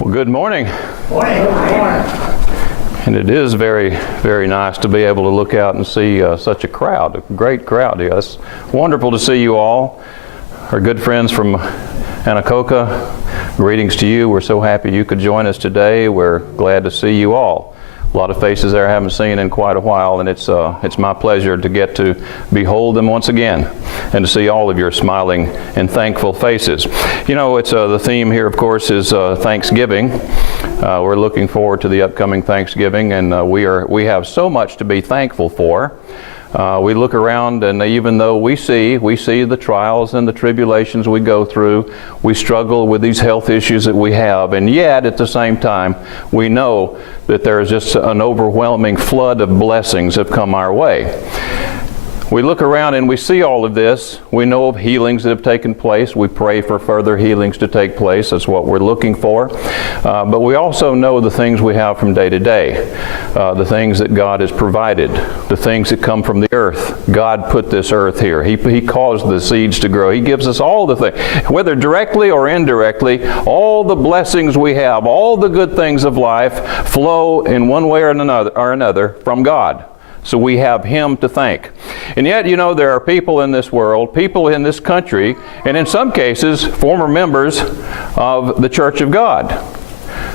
Well, good morning. Morning. And it is very, very nice to be able to look out and see such a crowd, a great crowd. Yes, wonderful to see you all. Our good friends from Anacoca, greetings to you. We're so happy you could join us today. We're glad to see you all. A lot of faces there I haven't seen in quite a while, and it's my pleasure to get to behold them once again and to see all of your smiling and thankful faces. You know, it's the theme here, of course, is Thanksgiving. We're looking forward to the upcoming Thanksgiving, and we have so much to be thankful for. We look around, and even though we see the trials and the tribulations we go through, we struggle with these health issues that we have, and yet at the same time we know that there is just an overwhelming flood of blessings that have come our way. We look around and we see all of this. We know of healings that have taken place. We pray for further healings to take place. That's what we're looking for. But we also know the things we have from day to day, the things that God has provided, the things that come from the earth. God put this earth here. He caused the seeds to grow. He gives us all the things, whether directly or indirectly, all the blessings we have, all the good things of life flow in one way or another from God. So we have Him to thank. And yet, you know, there are people in this world, people in this country, and in some cases, former members of the Church of God,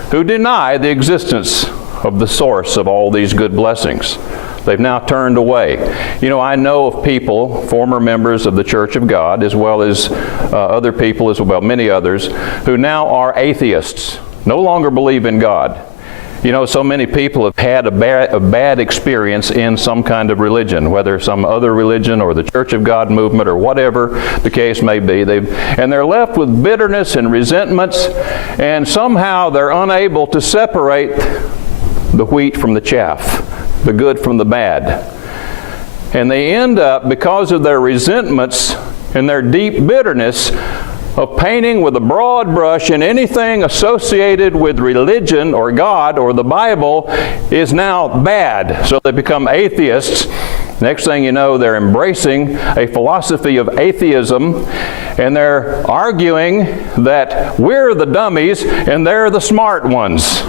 who deny the existence of the source of all these good blessings. They've now turned away. You know, I know of people, former members of the Church of God, as well as other people, as well, many others, who now are atheists, no longer believe in God. You know, so many people have had a bad experience in some kind of religion, whether some other religion or the Church of God movement or whatever the case may be. And they're left with bitterness and resentments, and somehow they're unable to separate the wheat from the chaff, the good from the bad. And they end up, because of their resentments and their deep bitterness, of painting with a broad brush, and anything associated with religion or God or the Bible is now bad. So they become atheists. Next thing you know, they're embracing a philosophy of atheism, and they're arguing that we're the dummies and they're the smart ones.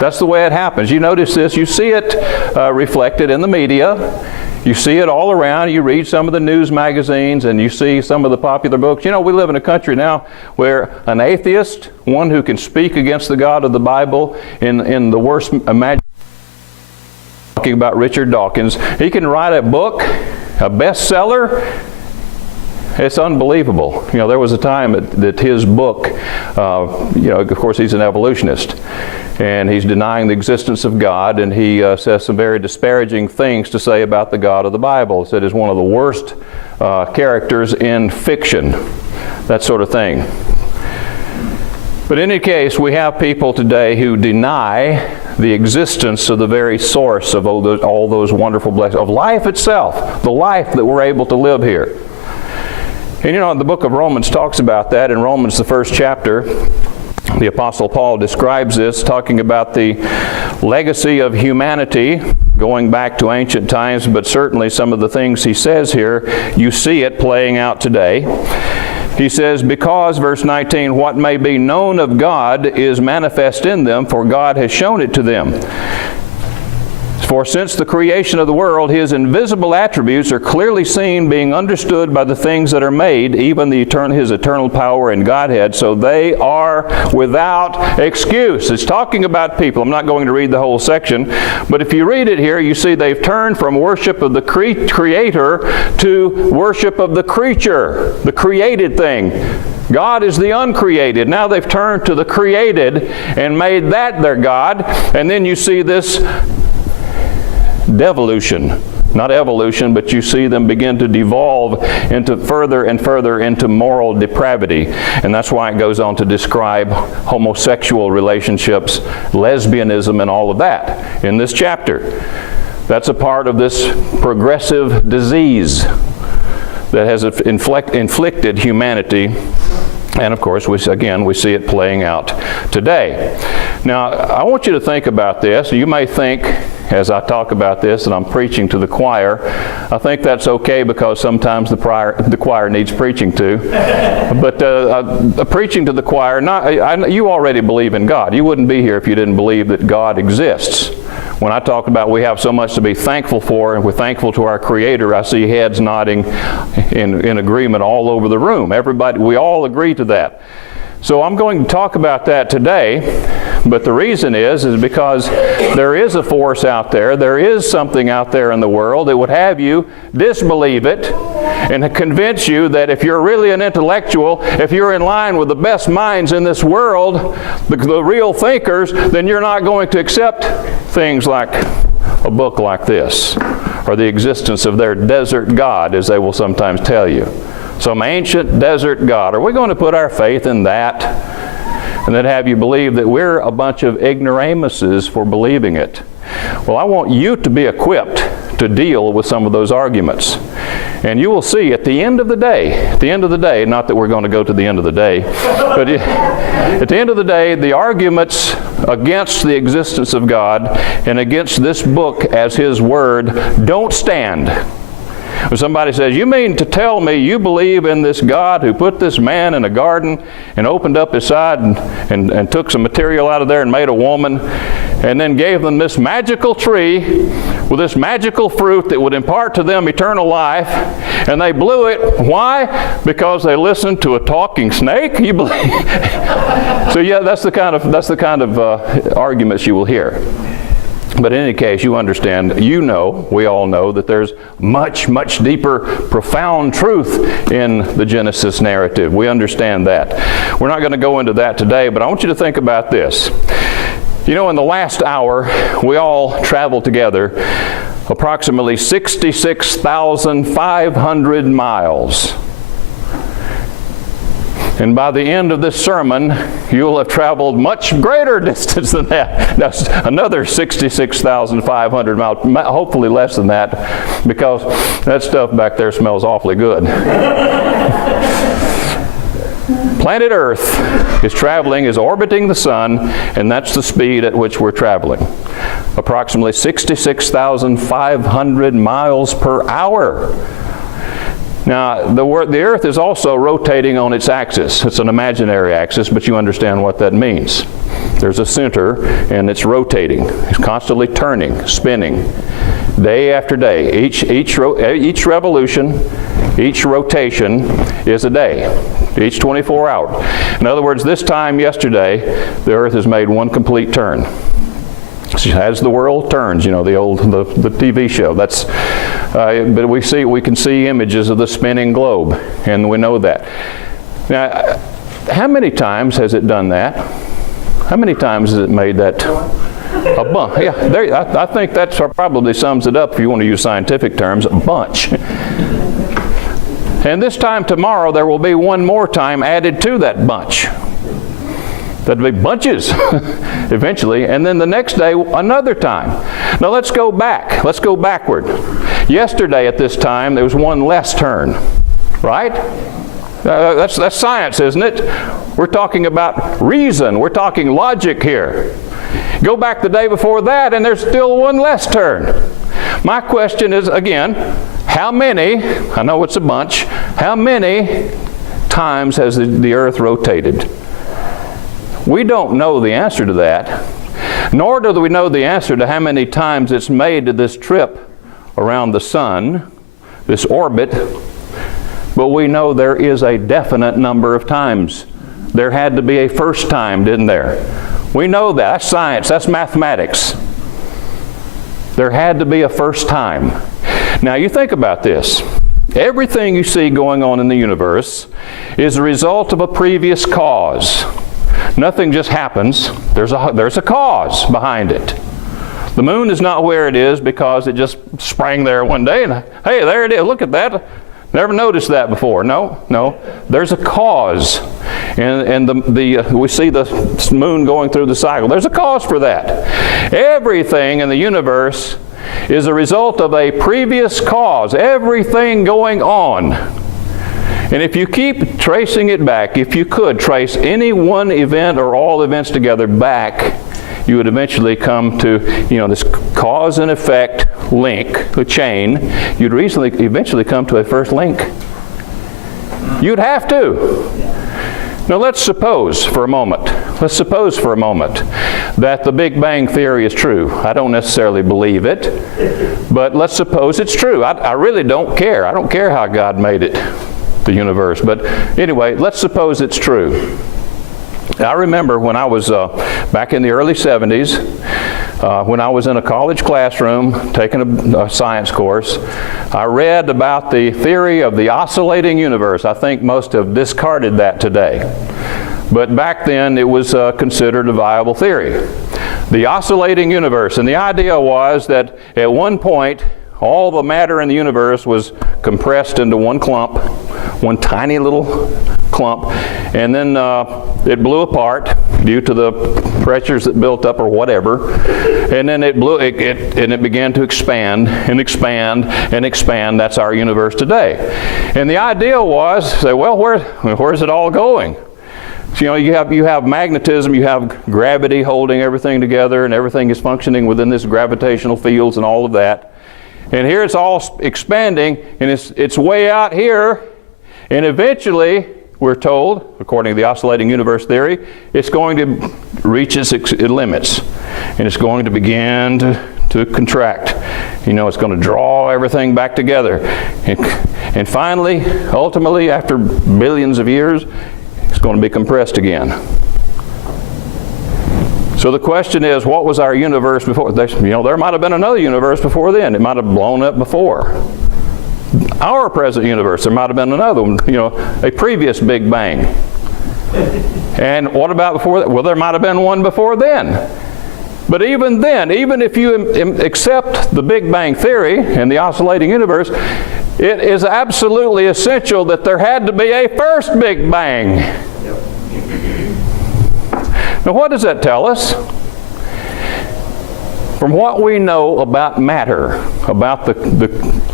That's the way it happens. You notice this, you see it reflected in the media. You see it all around. You read some of the news magazines and you see some of the popular books. You know, we live in a country now where an atheist, one who can speak against the God of the Bible in the worst imagination, talking about Richard Dawkins, he can write a book, a bestseller. It's unbelievable. You know, there was a time that his book, you know, of course he's an evolutionist, and he's denying the existence of God, and he says some very disparaging things to say about the God of the Bible. He said he's one of the worst characters in fiction, that sort of thing. But in any case, we have people today who deny the existence of the very source of all those wonderful blessings, of life itself, the life that we're able to live here. And you know, the book of Romans talks about that. In Romans, the first chapter, the Apostle Paul describes this, talking about the legacy of humanity going back to ancient times, but certainly some of the things he says here, you see it playing out today. He says, because, verse 19, what may be known of God is manifest in them, for God has shown it to them. For since the creation of the world, His invisible attributes are clearly seen, being understood by the things that are made, even His eternal power and Godhead, so they are without excuse. It's talking about people. I'm not going to read the whole section, but if you read it here, you see they've turned from worship of the Creator to worship of the creature, the created thing. God is the uncreated. Now they've turned to the created and made that their God, and then you see this devolution, not evolution, but you see them begin to devolve into further and further into moral depravity. And that's why it goes on to describe homosexual relationships, lesbianism, and all of that in this chapter. That's a part of this progressive disease that has inflicted humanity. And of course, we see it playing out today. Now, I want you to think about this. You may think, as I talk about this and I'm preaching to the choir. I think that's okay because sometimes the choir needs preaching to. But preaching to the choir, you already believe in God. You wouldn't be here if you didn't believe that God exists. When I talk about we have so much to be thankful for, and we're thankful to our Creator, I see heads nodding in agreement all over the room. Everybody, we all agree to that. So I'm going to talk about that today, but the reason is because there is a force out there is something out there in the world that would have you disbelieve it and convince you that if you're really an intellectual, if you're in line with the best minds in this world, the real thinkers, then you're not going to accept things like a book like this, or the existence of their desert God, as they will sometimes tell you. Some ancient desert God. Are we going to put our faith in that? And then have you believe that we're a bunch of ignoramuses for believing it? Well, I want you to be equipped to deal with some of those arguments. And you will see at the end of the day, not that we're going to go to the end of the day, but at the end of the day, the arguments against the existence of God and against this book as His Word don't stand. When somebody says, you mean to tell me you believe in this God who put this man in a garden and opened up his side and took some material out of there and made a woman and then gave them this magical tree with this magical fruit that would impart to them eternal life, and they blew it. Why? Because they listened to a talking snake? You believe? So yeah, that's the kind of arguments you will hear. But in any case, you understand, we all know that there's much, much deeper, profound truth in the Genesis narrative. We understand that. We're not going to go into that today, but I want you to think about this. In the last hour, we all traveled together approximately 66,500 miles. And by the end of this sermon, you'll have traveled much greater distance than that. That's another 66,500 miles, hopefully less than that, because that stuff back there smells awfully good. Planet Earth is orbiting the sun, and that's the speed at which we're traveling. Approximately 66,500 miles per hour. Now, the Earth is also rotating on its axis. It's an imaginary axis, but you understand what that means. There's a center, and it's rotating. It's constantly turning, spinning, day after day. Each revolution, each rotation is a day, each 24 hours. In other words, this time yesterday, the Earth has made one complete turn. As the world turns, the TV show. But we can see images of the spinning globe, and we know that. Now, how many times has it done that? How many times has it made that a bunch? Yeah, I think that probably sums it up if you want to use scientific terms, a bunch. And this time tomorrow, there will be one more time added to that bunch. That'd be bunches eventually, and then the next day another time. Now let's go back. Let's go backward. Yesterday at this time there was one less turn, right? That's science, isn't it? We're talking about reason. We're talking logic here. Go back the day before that, and there's still one less turn. My question is again, how many? I know it's a bunch. How many times has the Earth rotated? We don't know the answer to that, nor do we know the answer to how many times it's made this trip around the sun, this orbit, but we know there is a definite number of times. There had to be a first time, didn't there? We know that. That's science. That's mathematics. There had to be a first time. Now you think about this. Everything you see going on in the universe is a result of a previous cause. Nothing just happens. There's a cause behind it. The moon is not where it is because it just sprang there one day and, hey, there it is. Look at that. Never noticed that before. No. There's a cause. And we see the moon going through the cycle. There's a cause for that. Everything in the universe is a result of a previous cause. Everything going on. And if you keep tracing it back, if you could trace any one event or all events together back, you would eventually come to, this cause and effect link, the chain. You'd eventually come to a first link. You'd have to. Now let's suppose for a moment that the Big Bang Theory is true. I don't necessarily believe it, but let's suppose it's true. I really don't care. I don't care how God made it, the universe. But anyway, let's suppose it's true. I remember when I was back in the early 70s, when I was in a college classroom taking a science course, I read about the theory of the oscillating universe. I think most have discarded that today. But back then it was considered a viable theory. The oscillating universe. And the idea was that at one point all the matter in the universe was compressed into one clump, one tiny little clump, and then it blew apart due to the pressures that built up or whatever, and then it began to expand and expand and expand. That's our universe today. And the idea was, say, well, where's it all going? So, you have magnetism, you have gravity holding everything together, and everything is functioning within this gravitational fields and all of that. And here it's all expanding, and it's way out here, and eventually, we're told, according to the oscillating universe theory, it's going to reach its limits, and it's going to begin to contract. It's going to draw everything back together. And finally, ultimately, after billions of years, it's going to be compressed again. So the question is, what was our universe before? There might have been another universe before then. It might have blown up before. Our present universe, there might have been another one, a previous Big Bang. And what about before that? Well, there might have been one before then. But even then, even if you accept the Big Bang Theory and the oscillating universe, it is absolutely essential that there had to be a first Big Bang. Now, what does that tell us? From what we know about matter, about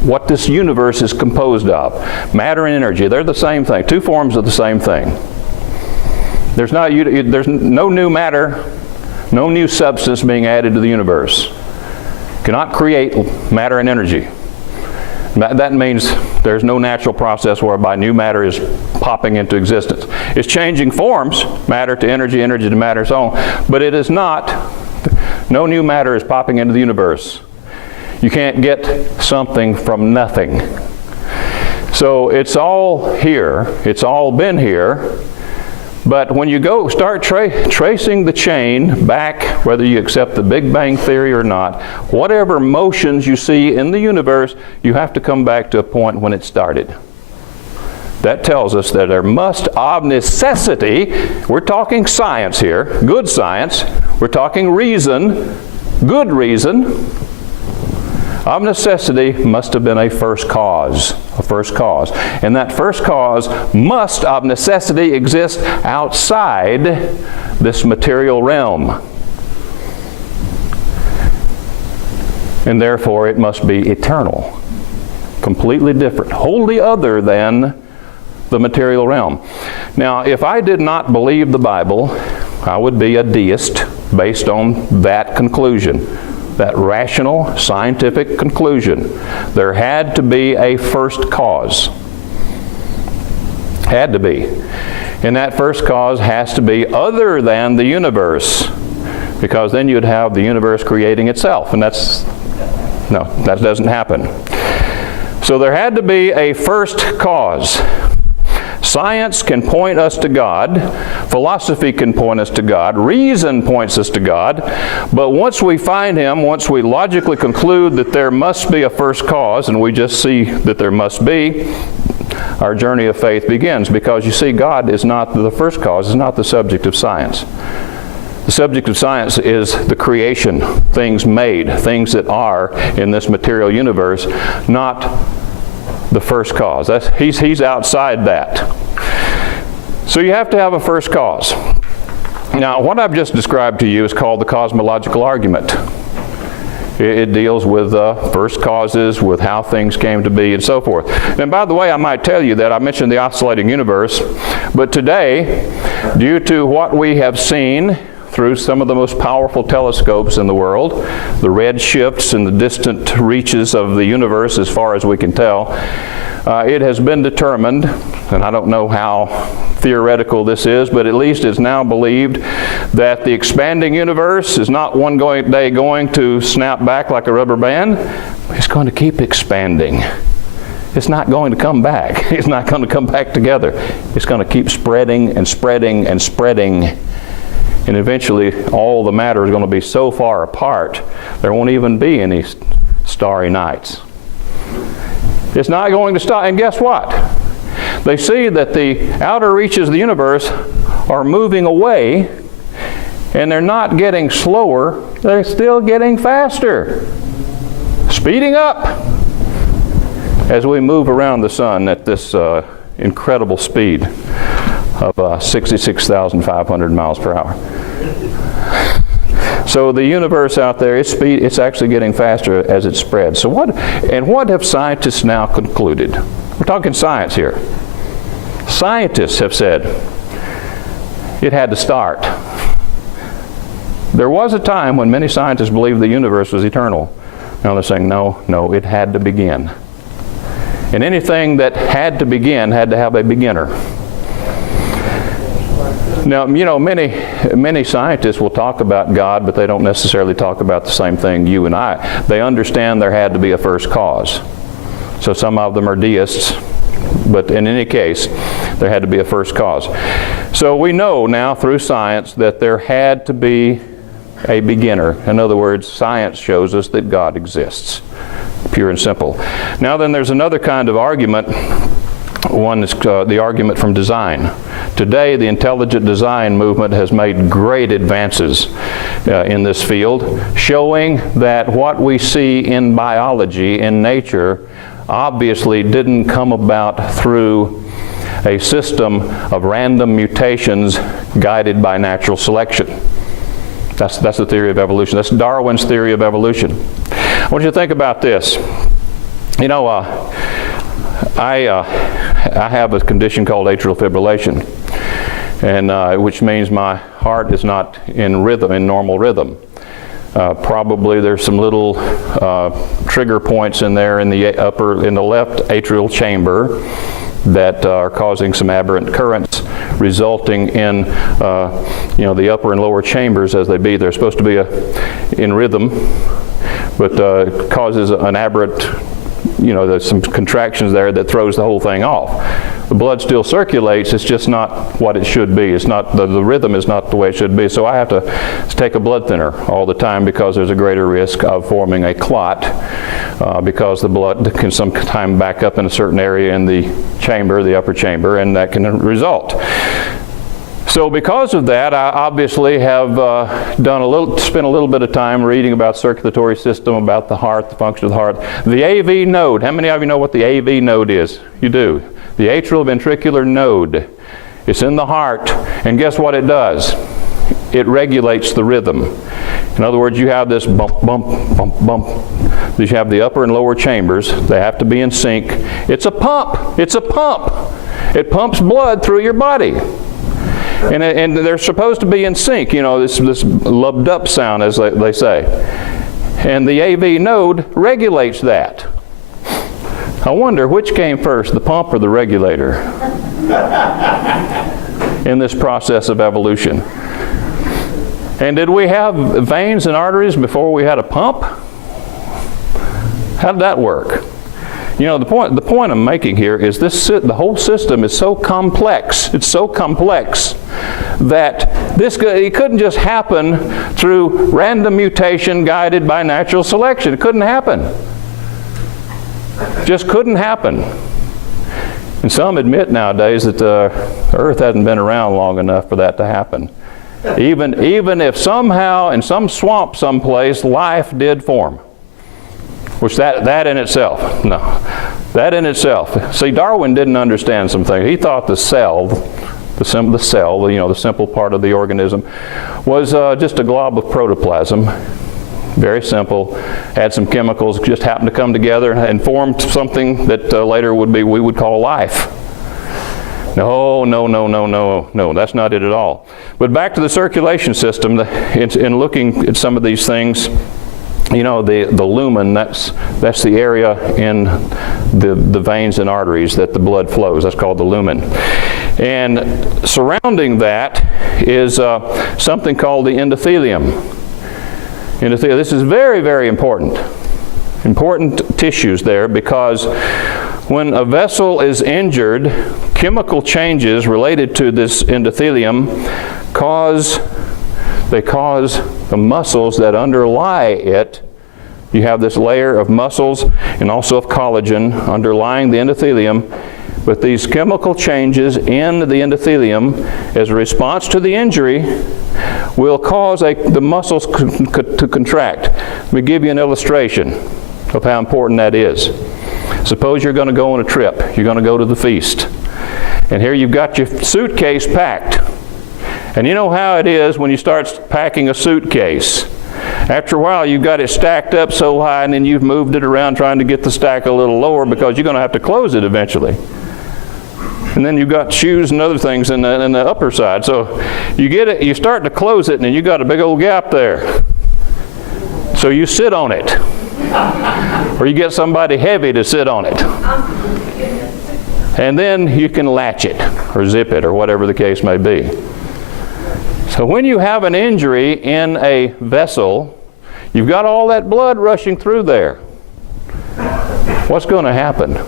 what this universe is composed of, matter and energy, they're the same thing, two forms of the same thing. There's no new matter, no new substance being added to the universe. Cannot create matter and energy. That means there's no natural process whereby new matter is popping into existence. It's changing forms, matter to energy, energy to matter, so on, but it is not. No new matter is popping into the universe. You can't get something from nothing. So it's all here. It's all been here. But when you start tracing the chain back, whether you accept the Big Bang Theory or not, whatever motions you see in the universe, you have to come back to a point when it started. That tells us that there must, of necessity, we're talking science here, good science, we're talking reason, good reason, of necessity must have been a first cause. And that first cause must, of necessity, exist outside this material realm. And therefore it must be eternal, completely different, wholly other than the material realm. Now, if I did not believe the Bible, I would be a deist based on that conclusion, that rational, scientific conclusion. There had to be a first cause. Had to be. And that first cause has to be other than the universe, because then you'd have the universe creating itself, and that doesn't happen. So there had to be a first cause. Science can point us to God, philosophy can point us to God, reason points us to God, but once we find Him, once we logically conclude that there must be a first cause, and we just see that there must be, our journey of faith begins, because you see, God is not the first cause, is not the subject of science. The subject of science is the creation, things made, things that are in this material universe, not the first cause. He's outside that. So you have to have a first cause. Now, what I've just described to you is called the cosmological argument. It deals with first causes, with how things came to be, and so forth. And by the way, I might tell you that I mentioned the oscillating universe, but today, due to what we have seen through some of the most powerful telescopes in the world, the red shifts in the distant reaches of the universe as far as we can tell, it has been determined, and I don't know how theoretical this is, but at least it's now believed that the expanding universe is not one day going to snap back like a rubber band. It's going to keep expanding. It's not going to come back. It's not going to come back together. It's going to keep spreading and spreading and spreading. And eventually all the matter is going to be so far apart, there won't even be any starry nights. It's not going to stop. And guess what? They see that the outer reaches of the universe are moving away, and they're not getting slower, they're still getting faster. Speeding up as we move around the sun at this incredible speed of 66,500 miles per hour. So the universe out there, it's actually getting faster as it spreads. So what have scientists now concluded? We're talking science here. Scientists have said it had to start. There was a time when many scientists believed the universe was eternal. Now they're saying, no, it had to begin. And anything that had to begin had to have a beginner. Now, you know, many scientists will talk about God, but they don't necessarily talk about the same thing you and I. They understand there had to be a first cause. So some of them are deists, but in any case, there had to be a first cause. So we know now through science that there had to be a beginner. In other words, science shows us that God exists. Pure and simple. Now then, there's another kind of argument. One is the argument from design. Today, the intelligent design movement has made great advances in this field, showing that what we see in biology, in nature, obviously didn't come about through a system of random mutations guided by natural selection. That's the theory of evolution. That's Darwin's theory of evolution. I want you to think about this. You know, I have a condition called atrial fibrillation, and which means my heart is not in rhythm, in normal rhythm. Probably there's some little trigger points in there in the left atrial chamber that are causing some aberrant currents, resulting in the upper and lower chambers as they be. They're supposed to be in rhythm, but causes an aberrant, there's some contractions there that throws the whole thing off. The blood still circulates, it's just not what it should be. It's not, the rhythm is not the way it should be. So I have to take a blood thinner all the time because there's a greater risk of forming a clot because the blood can sometimes back up in a certain area in the chamber, the upper chamber, and that can result. So because of that, I obviously have spent a little bit of time reading about circulatory system, about the heart, the function of the heart. The AV node, how many of you know what the AV node is? You do. The atrial ventricular node. It's in the heart, and guess what it does? It regulates the rhythm. In other words, you have this bump, bump, bump, bump. You have the upper and lower chambers. They have to be in sync. It's a pump. It's a pump. It pumps blood through your body. And they're supposed to be in sync, this lubbed up sound, as they say. And the AV node regulates that. I wonder which came first, the pump or the regulator, in this process of evolution. And did we have veins and arteries before we had a pump? How did that work? The point I'm making here is the whole system is so complex. It's so complex that it couldn't just happen through random mutation guided by natural selection. It couldn't happen. Just couldn't happen. And some admit nowadays that the Earth hasn't been around long enough for that to happen. Even if somehow in some swamp someplace life did form. Which that in itself, see, Darwin didn't understand some things. He thought the cell, the simple part of the organism, was just a glob of protoplasm. Very simple. Had some chemicals, just happened to come together and formed something that later we would call life. No, that's not it at all. But back to the circulation system, in looking at some of these things, you know, the lumen, that's the area in the veins and arteries that the blood flows. That's called the lumen. And surrounding that is something called the endothelium. This is very, very important. Important tissues there, because when a vessel is injured, chemical changes related to this endothelium cause the muscles that underlie it. You have this layer of muscles and also of collagen underlying the endothelium. But these chemical changes in the endothelium as a response to the injury will cause the muscles to contract. Let me give you an illustration of how important that is. Suppose you're going to go on a trip. You're going to go to the feast. And here you've got your suitcase packed. And you know how it is when you start packing a suitcase. After a while, you've got it stacked up so high, and then you've moved it around trying to get the stack a little lower because you're going to have to close it eventually. And then you've got shoes and other things in the upper side. So you get it, you start to close it, and you've got a big old gap there. So you sit on it. Or you get somebody heavy to sit on it. And then you can latch it or zip it or whatever the case may be. So when you have an injury in a vessel, you've got all that blood rushing through there. What's going to happen?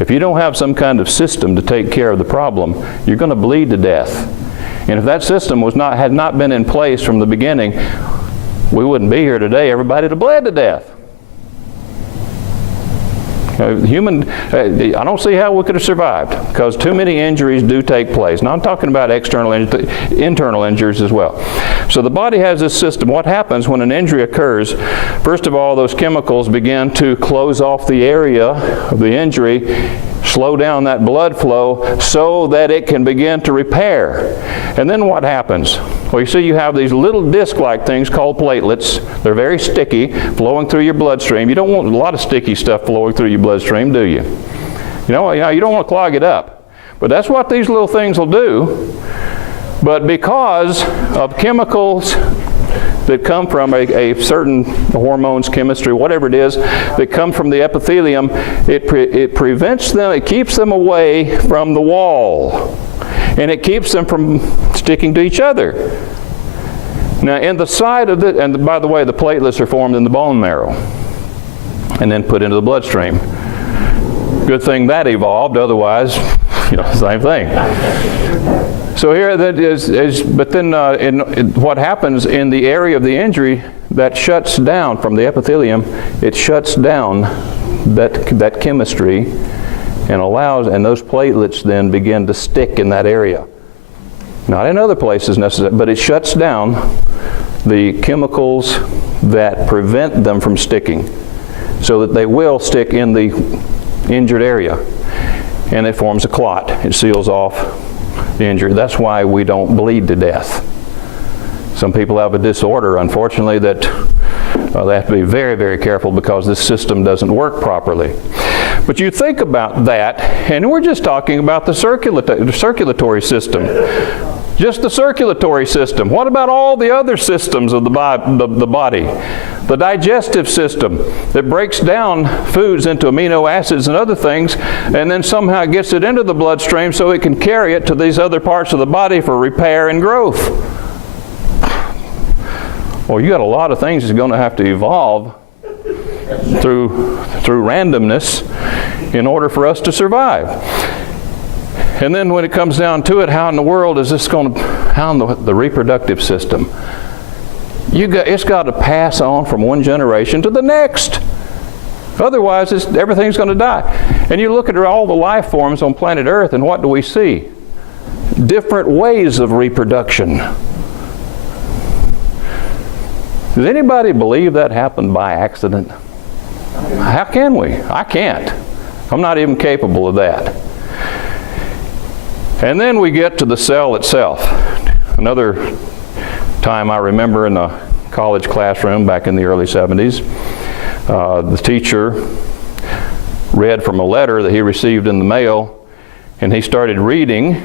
If you don't have some kind of system to take care of the problem, you're going to bleed to death. And if that system had not been in place from the beginning, we wouldn't be here today. Everybody would have bled to death. I don't see how we could have survived, because too many injuries do take place. Now I'm talking about internal injuries as well. So the body has this system. What happens when an injury occurs? First of all, those chemicals begin to close off the area of the injury, slow down that blood flow so that it can begin to repair. And then what happens? Well, you see, you have these little disc-like things called platelets. They're very sticky, flowing through your bloodstream. You don't want a lot of sticky stuff flowing through your bloodstream, do you? You don't want to clog it up. But that's what these little things will do. But because of chemicals that come from a certain hormones, chemistry, whatever it is, that come from the epithelium, it prevents them, it keeps them away from the wall. And it keeps them from sticking to each other. Now, in the side of it, and by the way, the platelets are formed in the bone marrow and then put into the bloodstream. Good thing that evolved, otherwise, same thing. So here that is but then what happens in the area of the injury that shuts down from the epithelium, it shuts down that chemistry and those platelets then begin to stick in that area. Not in other places necessarily, but it shuts down the chemicals that prevent them from sticking, so that they will stick in the injured area. And it forms a clot. It seals off the injury. That's why we don't bleed to death. Some people have a disorder, unfortunately, that they have to be very, very careful because this system doesn't work properly. But you think about that, and we're just talking about the circulatory system. Just the circulatory system. What about all the other systems of the body? The digestive system that breaks down foods into amino acids and other things, and then somehow gets it into the bloodstream so it can carry it to these other parts of the body for repair and growth. Well, you got a lot of things that's going to have to evolve through randomness in order for us to survive. And then when it comes down to it, how in the world is this going to, how in the reproductive system? It's got to pass on from one generation to the next. Otherwise, everything's going to die. And you look at all the life forms on planet Earth, and what do we see? Different ways of reproduction. Does anybody believe that happened by accident? How can we? I can't. I'm not even capable of that. And then we get to the cell itself. Another time I remember in a college classroom back in the early 70s, the teacher read from a letter that he received in the mail, And he started reading,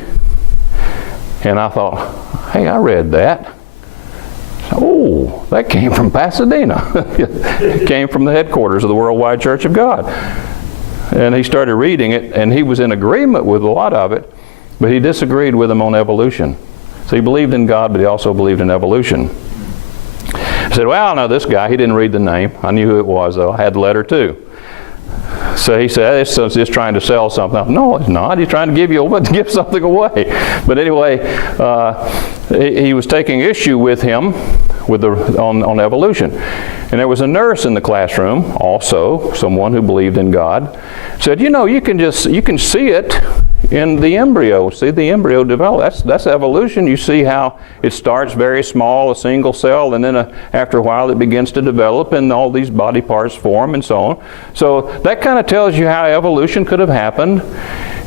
and I thought, hey, I read that. Oh, that came from Pasadena. It came from the headquarters of the Worldwide Church of God. And he started reading it, and he was in agreement with a lot of it, but he disagreed with him on evolution. So he believed in God, but he also believed in evolution. I said, well, no, this guy, he didn't read the name. I knew who it was, though. I had the letter, too. So he said, it's just trying to sell something. No, it's not. He's trying to give something away. But anyway, he was taking issue with him on evolution. And there was a nurse in the classroom, also someone who believed in God, said, you know, you can see it in the embryo. See the embryo develop. That's evolution. You see how it starts very small, a single cell, and then after a while it begins to develop and all these body parts form and so on. So that kind of tells you how evolution could have happened.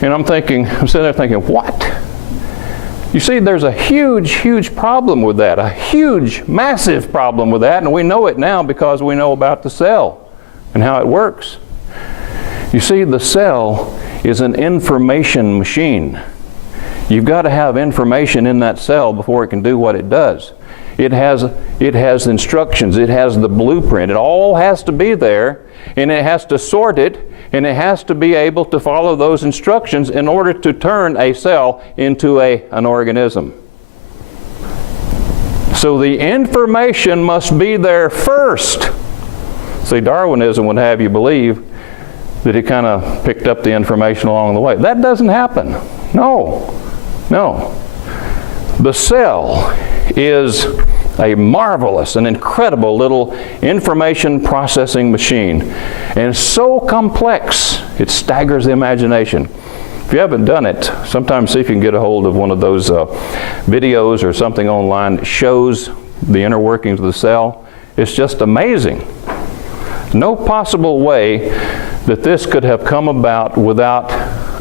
And I'm sitting there thinking, what? You see, there's a huge problem with that, a huge, massive problem with that, and we know it now because we know about the cell and how it works. You see, the cell is an information machine. You've got to have information in that cell before it can do what it does. It has instructions, it has the blueprint, it all has to be there, and it has to sort it, and it has to be able to follow those instructions in order to turn a cell into an organism. So the information must be there first. See, Darwinism would have you believe that it kind of picked up the information along the way. That doesn't happen. No. The cell is a marvelous and incredible little information processing machine. And so complex, it staggers the imagination. If you haven't done it, sometimes see if you can get a hold of one of those videos or something online that shows the inner workings of the cell. It's just amazing. No possible way that this could have come about without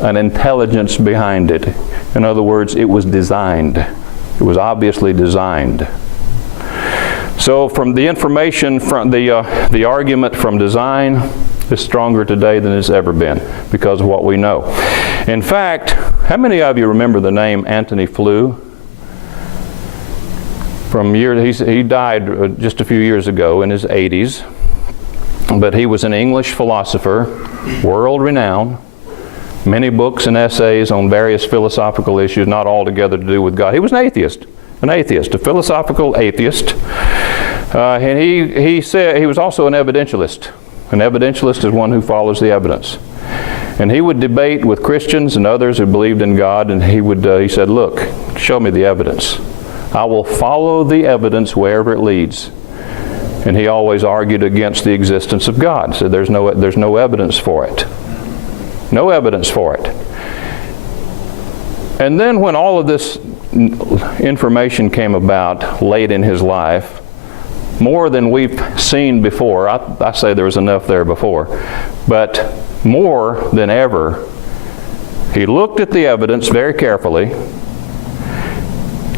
an intelligence behind it. In other words, it was designed. It was obviously designed. So from the information, from the argument from design is stronger today than it's ever been because of what we know. In fact, how many of you remember the name Antony Flew? He died just a few years ago in his 80s. But he was an English philosopher, world-renowned, many books and essays on various philosophical issues, not all together to do with God. He was an atheist, a philosophical atheist. And he said he was also an evidentialist. An evidentialist is one who follows the evidence. And he would debate with Christians and others who believed in God, and he said, look, show me the evidence. I will follow the evidence wherever it leads. And he always argued against the existence of God. Said there's no evidence for it. No evidence for it. And then when all of this information came about late in his life, more than we've seen before, I say there was enough there before, but more than ever, he looked at the evidence very carefully,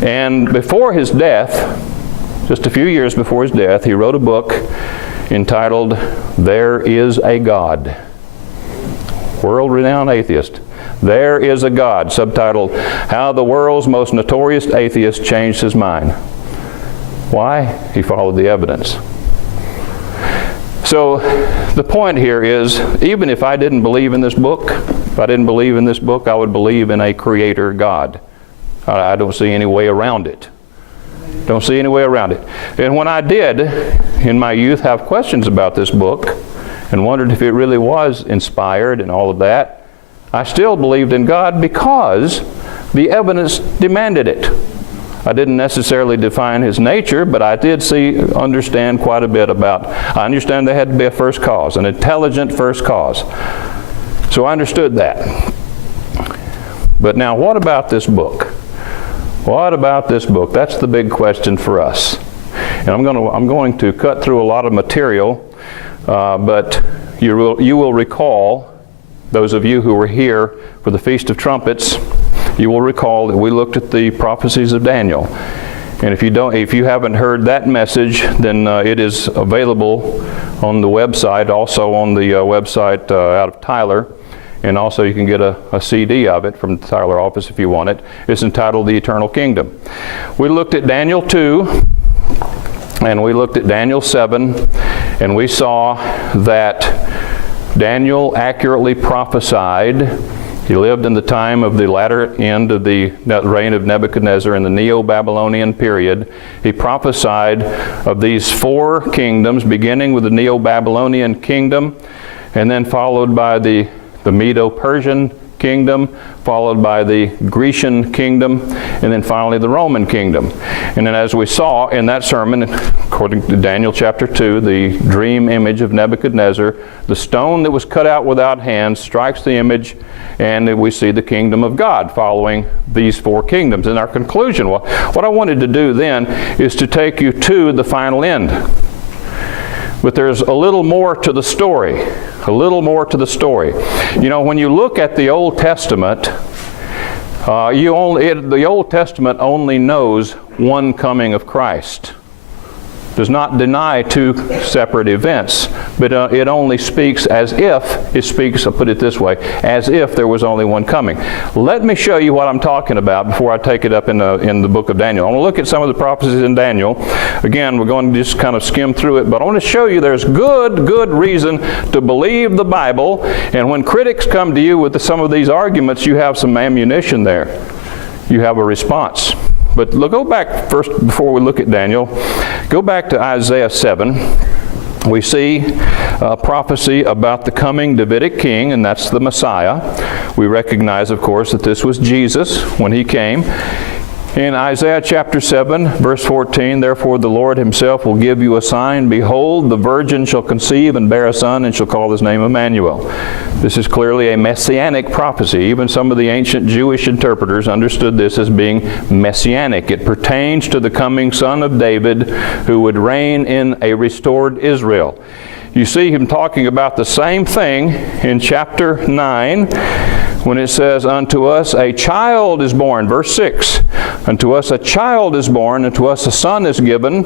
and before his death, just a few years before his death, he wrote a book entitled, There Is a God. World-renowned atheist. There Is a God, subtitled, How the World's Most Notorious Atheist Changed His Mind. Why? He followed the evidence. So the point here is, even if I didn't believe in this book, I would believe in a creator God. I don't see any way around it. Don't see any way around it. And when I did, in my youth, have questions about this book and wondered if it really was inspired and all of that, I still believed in God because the evidence demanded it. I didn't necessarily define His nature, but I did understand quite a bit about, I understand there had to be a first cause, an intelligent first cause. So I understood that. But now what about this book? What about this book? That's the big question for us. And I'm going to cut through a lot of material, but you will recall, those of you who were here for the Feast of Trumpets, you will recall that we looked at the prophecies of Daniel. And if you haven't heard that message, then it is available on the website, also on the website out of Tyler. and also you can get a CD of it from the Tyler office if you want it. It's entitled The Eternal Kingdom. We looked at Daniel 2, and we looked at Daniel 7, and we saw that Daniel accurately prophesied. He lived in the time of the latter end of the reign of Nebuchadnezzar in the Neo-Babylonian period. He prophesied of these 4 kingdoms, beginning with the Neo-Babylonian kingdom, and then followed by the Medo-Persian kingdom, followed by the Grecian kingdom, and then finally the Roman kingdom. And then as we saw in that sermon, according to Daniel chapter 2, the dream image of Nebuchadnezzar, the stone that was cut out without hands strikes the image, and we see the kingdom of God following these 4 kingdoms. And our conclusion, what I wanted to do then is to take you to the final end. But there's a little more to the story. A little more to the story. You know, when you look at the Old Testament, the Old Testament only knows one coming of Christ. Does not deny 2 separate events, but it only speaks as if, I'll put it this way, as if there was only one coming. Let me show you what I'm talking about before I take it up in the book of Daniel. I want to look at some of the prophecies in Daniel. Again, we're going to just kind of skim through it, but I want to show you there's good reason to believe the Bible, and when critics come to you with some of these arguments, you have some ammunition there. You have a response. But go back first, before we look at Daniel, go back to Isaiah 7. We see a prophecy about the coming Davidic king, and that's the Messiah. We recognize, of course, that this was Jesus when he came. In Isaiah chapter 7, verse 14, "Therefore the Lord himself will give you a sign. Behold, the virgin shall conceive and bear a son, and shall call his name Emmanuel." This is clearly a messianic prophecy. Even some of the ancient Jewish interpreters understood this as being messianic. It pertains to the coming son of David who would reign in a restored Israel. You see him talking about the same thing in chapter 9 when it says, "Unto us a child is born," verse 6, "Unto us a child is born, and to us a son is given,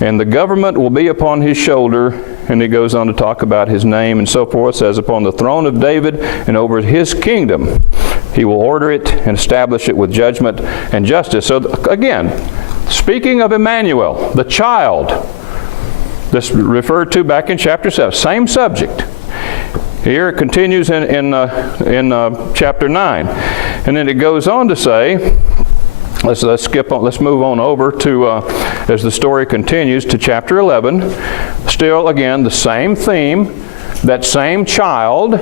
and the government will be upon his shoulder." And he goes on to talk about his name and so forth. It says, "Upon the throne of David and over his kingdom, he will order it and establish it with judgment and justice." So again, speaking of Emmanuel, the child, this referred to back in chapter 7, same subject. Here it continues in chapter 9. And then it goes on to say, let's skip on, let's move on over to, as the story continues, to chapter 11. Still, again, the same theme, that same child,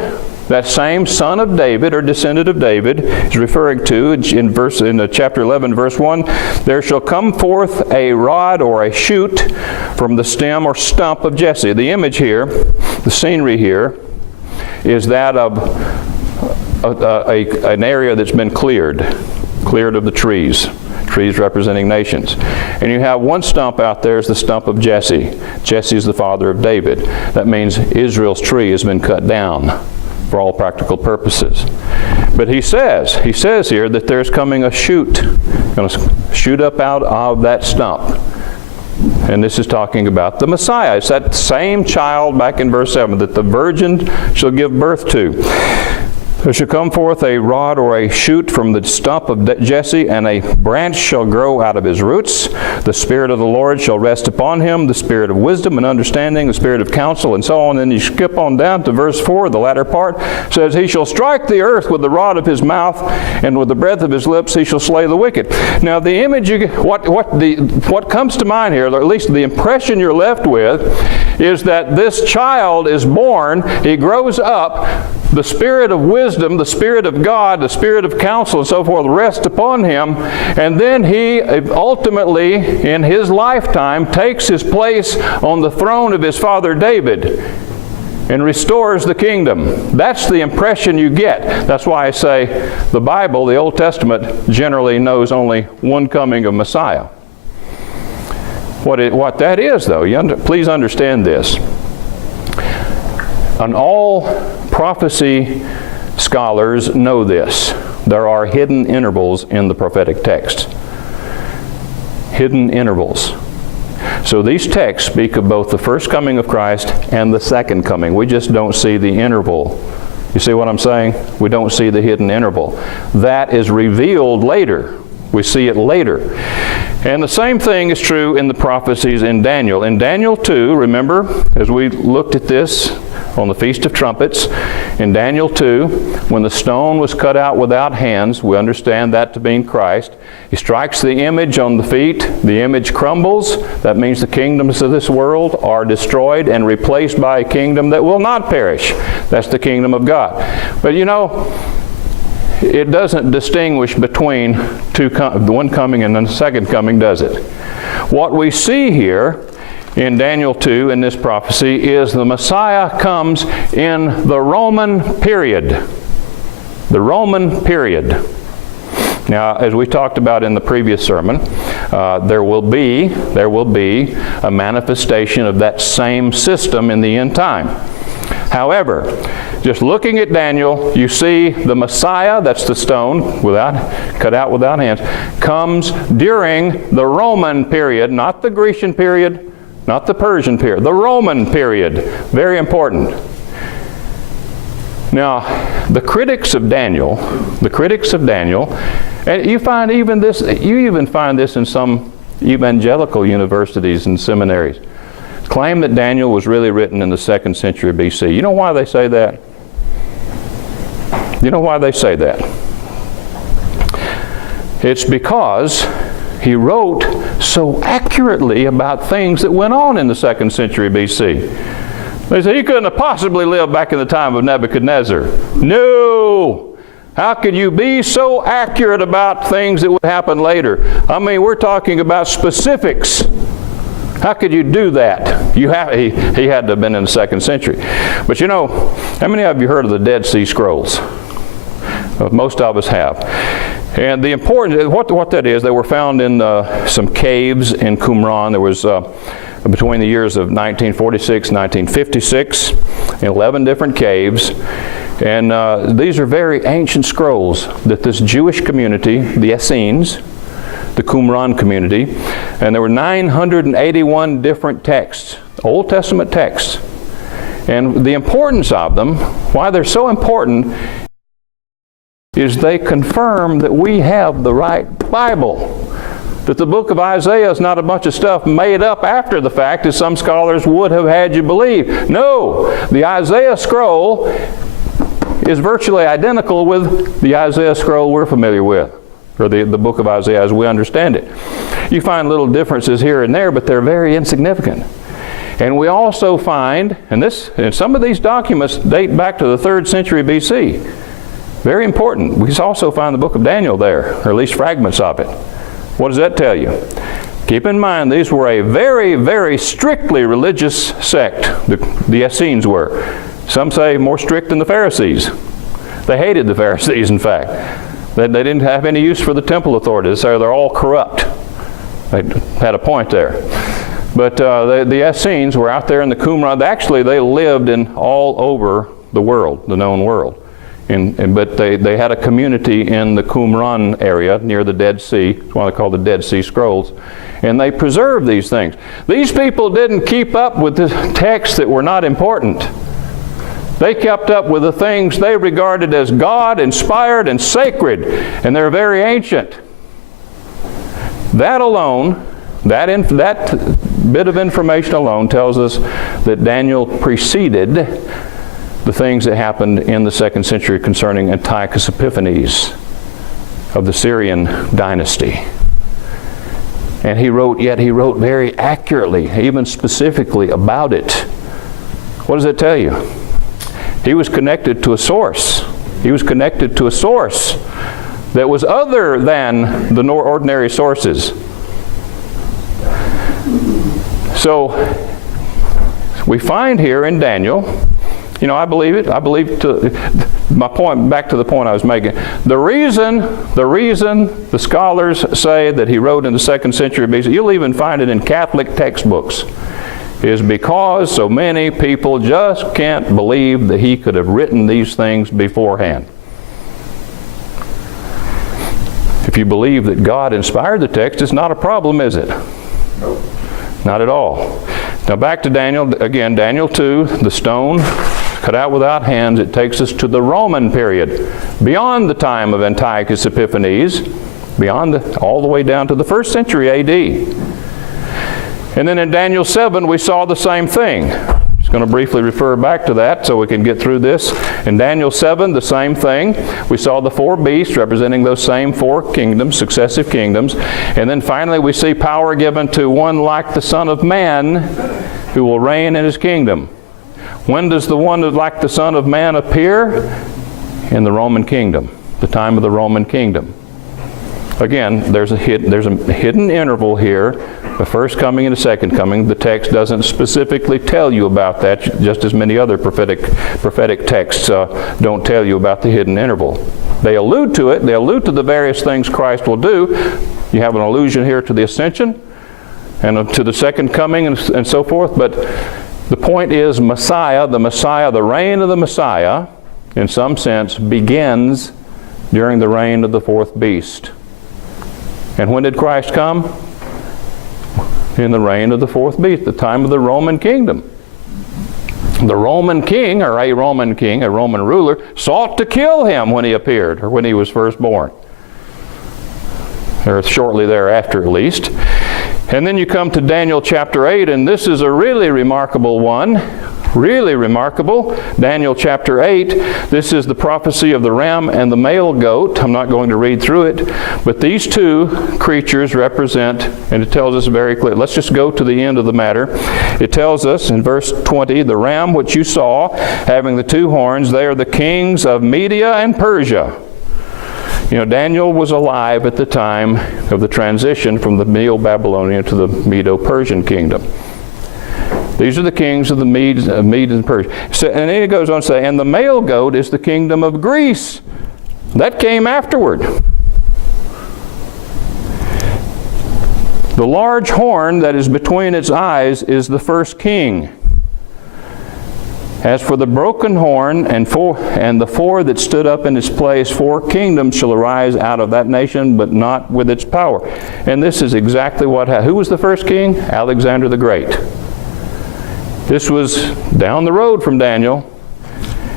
that same son of David or descendant of David is referring to in chapter 11, verse 1, "There shall come forth a rod or a shoot from the stem or stump of Jesse." The image here, the scenery here, is that of an area that's been cleared of the trees representing nations. And you have one stump out there is the stump of Jesse. Jesse is the father of David. That means Israel's tree has been cut down for all practical purposes. But he says here that there's coming a shoot, going to shoot up out of that stump. And this is talking about the Messiah. It's that same child back in verse 7 that the virgin shall give birth to. "There shall come forth a rod or a shoot from the stump of Jesse, and a branch shall grow out of his roots. The Spirit of the Lord shall rest upon him, the Spirit of wisdom and understanding, the Spirit of counsel," and so on. And you skip on down to verse 4, the latter part says, "He shall strike the earth with the rod of his mouth, and with the breath of his lips he shall slay the wicked." Now the image, what comes to mind here, or at least the impression you're left with, is that this child is born, he grows up, the Spirit of wisdom, the Spirit of God, the Spirit of counsel, and so forth rest upon him, and then he ultimately, in his lifetime, takes his place on the throne of his father David and restores the kingdom. That's the impression you get. That's why I say the Bible, the Old Testament, generally knows only one coming of Messiah. What that is, though, please understand this. And all prophecy scholars know this. There are hidden intervals in the prophetic text. Hidden intervals. So these texts speak of both the first coming of Christ and the second coming. We just don't see the interval You see what I'm saying? We don't see the hidden interval. That is revealed later. We see it later. And the same thing is true in the prophecies in Daniel. In Daniel 2, remember, as we looked at this on the Feast of Trumpets, in Daniel 2, when the stone was cut out without hands, we understand that to mean Christ. He strikes the image on the feet. The image crumbles. That means the kingdoms of this world are destroyed and replaced by a kingdom that will not perish. That's the kingdom of God. But you know, it doesn't distinguish between one coming and the second coming, does it? What we see here in Daniel 2 in this prophecy is the Messiah comes in the Roman period. The Roman period. Now, as we talked about in the previous sermon, there will be a manifestation of that same system in the end time. However, just looking at Daniel, you see the Messiah, that's the stone, cut out without hands, comes during the Roman period, not the Grecian period, not the Persian period, the Roman period. Very important. Now, the critics of Daniel, and you even find this in some evangelical universities and seminaries, claim that Daniel was really written in the 2nd century BC. You know why they say that? You know why they say that? It's because he wrote so accurately about things that went on in the 2nd century BC. They say he couldn't have possibly lived back in the time of Nebuchadnezzar. No! How could you be so accurate about things that would happen later? I mean, we're talking about specifics. How could you do that? He had to have been in the 2nd century. But you know, how many of you heard of the Dead Sea Scrolls? Most of us have. And the important, what that is, they were found in some caves in Qumran. There was, between the years of 1946 and 1956, 11 different caves. And these are very ancient scrolls that this Jewish community, the Essenes, the Qumran community, and there were 981 different texts, Old Testament texts. And the importance of them, why they're so important, is they confirm that we have the right Bible. That the book of Isaiah is not a bunch of stuff made up after the fact, as some scholars would have had you believe. No, the Isaiah scroll is virtually identical with the Isaiah scroll we're familiar with, or the book of Isaiah as we understand it. You find little differences here and there, but they're very insignificant. And we also find, and some of these documents date back to the 3rd century BC. Very important. We also find the book of Daniel there, or at least fragments of it. What does that tell you? Keep in mind, these were a very, very strictly religious sect. The Essenes were. Some say more strict than the Pharisees. They hated the Pharisees, in fact. They didn't have any use for the temple authorities, so they're all corrupt. They had a point there. But the Essenes were out there in the Qumran. Actually, they lived all over the world, the known world. But they had a community in the Qumran area near the Dead Sea. It's what they call the Dead Sea Scrolls. And they preserved these things. These people didn't keep up with the texts that were not important. They kept up with the things they regarded as God-inspired and sacred, and they're very ancient. That alone, that bit of information alone tells us that Daniel preceded the things that happened in the 2nd century concerning Antiochus Epiphanes of the Syrian dynasty. And he wrote very accurately, even specifically about it. What does it tell you? He was connected to a source. He was connected to a source that was other than the ordinary sources. So we find here in Daniel, you know, I believe it. I believe my point, back to the point I was making. The reason the scholars say that he wrote in the 2nd century BC, you'll even find it in Catholic textbooks, is because so many people just can't believe that he could have written these things beforehand. If you believe that God inspired the text, it's not a problem, is it? Nope. Not at all. Now back to Daniel, again, Daniel 2, the stone cut out without hands, it takes us to the Roman period, beyond the time of Antiochus Epiphanes, all the way down to the 1st century A.D. And then in Daniel 7, we saw the same thing. Just going to briefly refer back to that so we can get through this. In Daniel 7, the same thing. We saw the 4 beasts representing those same 4 kingdoms, successive kingdoms. And then finally we see power given to one like the Son of Man who will reign in his kingdom. When does the one like the Son of Man appear? In the Roman kingdom, the time of the Roman kingdom. Again, there's a hidden interval here, the first coming and the second coming. The text doesn't specifically tell you about that, just as many other prophetic texts don't tell you about the hidden interval. They allude to it. They allude to the various things Christ will do. You have an allusion here to the ascension and to the second coming and so forth. But the point is Messiah, the reign of the Messiah, in some sense, begins during the reign of the 4th beast. And when did Christ come? In the reign of the 4th beast, the time of the Roman kingdom. The Roman king, or a Roman king, a Roman ruler, sought to kill him when he appeared, or when he was first born. Or shortly thereafter, at least. And then you come to Daniel chapter 8, and this is a really remarkable one. Really remarkable. Daniel chapter 8, this is the prophecy of the ram and the male goat. I'm not going to read through it, but these 2 creatures represent, and it tells us very clearly. Let's just go to the end of the matter. It tells us in verse 20, the ram which you saw, having the 2 horns, they are the kings of Media and Persia. You know, Daniel was alive at the time of the transition from the Neo-Babylonian to the Medo-Persian kingdom. These are the kings of the Medes and Persia. So, and then it goes on to say, and the male goat is the kingdom of Greece. That came afterward. The large horn that is between its eyes is the first king. As for the broken horn and the 4 that stood up in its place, 4 kingdoms shall arise out of that nation, but not with its power. And this is exactly what happened. Who was the first king? Alexander the Great. This was down the road from Daniel.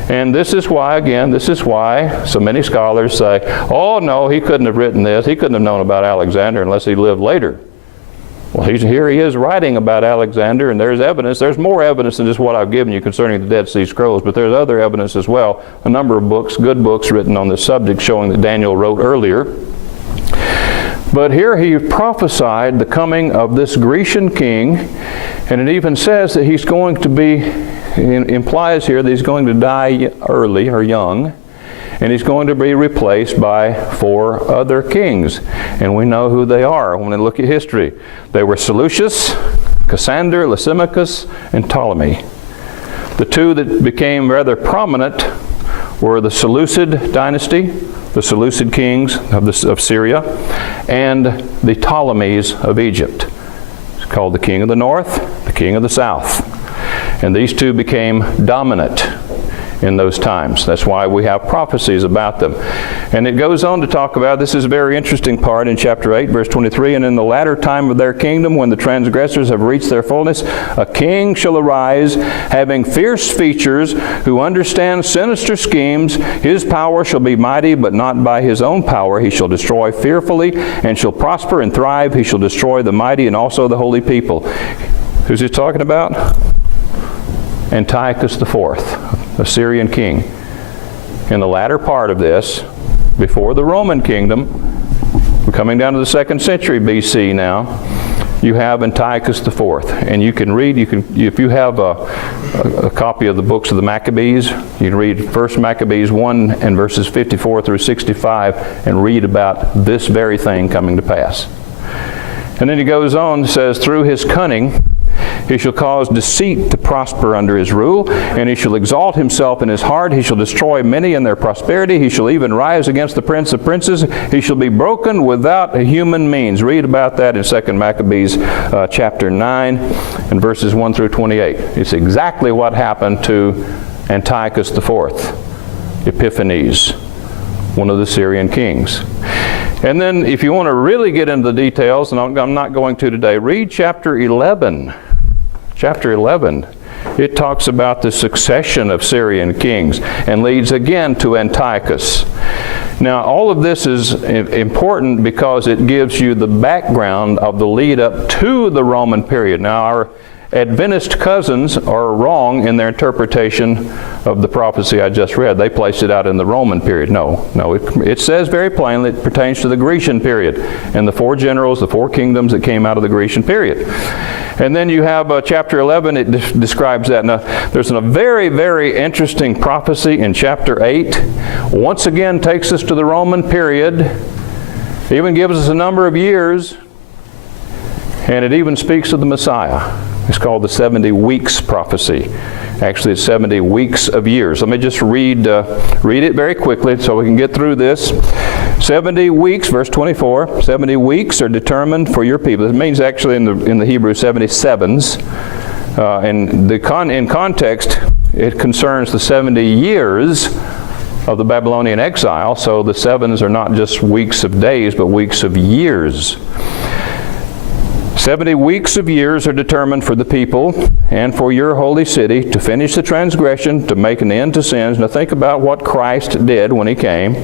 And this is why so many scholars say, oh no, he couldn't have written this. He couldn't have known about Alexander unless he lived later. Well, here he is writing about Alexander, and there's evidence. There's more evidence than just what I've given you concerning the Dead Sea Scrolls, but there's other evidence as well. A number of books, good books written on this subject showing that Daniel wrote earlier. But here he prophesied the coming of this Grecian king, and it even says that he's going to be, implies here that he's going to die early or young, and he's going to be replaced by 4 other kings. And we know who they are when we look at history. They were Seleucus, Cassander, Lysimachus, and Ptolemy. The 2 that became rather prominent were the Seleucid dynasty, the Seleucid kings of Syria, and the Ptolemies of Egypt. It's called the king of the north, the king of the south. And these 2 became dominant in those times. That's why we have prophecies about them. And it goes on to talk about, this is a very interesting part in chapter 8, verse 23, and in the latter time of their kingdom, when the transgressors have reached their fullness, a king shall arise, having fierce features, who understands sinister schemes. His power shall be mighty, but not by his own power. He shall destroy fearfully, and shall prosper and thrive. He shall destroy the mighty and also the holy people. Who's he talking about? Antiochus IV, Assyrian king. In the latter part of this, before the Roman kingdom, we're coming down to the 2nd century BC now, you have Antiochus IV. And you can read, if you have a copy of the books of the Maccabees, you can read 1 Maccabees 1 and verses 54 through 65 and read about this very thing coming to pass. And then he goes on and says, through his cunning, he shall cause deceit to prosper under his rule, and he shall exalt himself in his heart. He shall destroy many in their prosperity. He shall even rise against the prince of princes. He shall be broken without human means. Read about that in 2 Maccabees chapter 9 and verses 1 through 28. It's exactly what happened to Antiochus IV, Epiphanes, one of the Syrian kings. And then if you want to really get into the details, and I'm not going to today, read chapter 11. Chapter 11 it talks about the succession of Syrian kings and leads again to Antiochus. Now, all of this is important because it gives you the background of the lead up to the Roman period. Now, our Adventist cousins are wrong in their interpretation of the prophecy I just read. They placed it out in the Roman period. No, it says very plainly it pertains to the Grecian period and the four generals, the four kingdoms that came out of the Grecian period. And then you have chapter 11, it describes that. Now, there's a very, very interesting prophecy in chapter 8. Once again takes us to the Roman period, even gives us a number of years, and it even speaks of the Messiah. It's called the 70 weeks prophecy. Actually, it's 70 weeks of years. Let me just read it very quickly so we can get through this. 70 weeks, verse 24, 70 weeks are determined for your people. It means actually in the Hebrew 77s. In context, it concerns the 70 years of the Babylonian exile. So the sevens are not just weeks of days, but weeks of years. 70 weeks of years are determined for the people and for your holy city to finish the transgression, to make an end to sins. Now think about what Christ did when He came.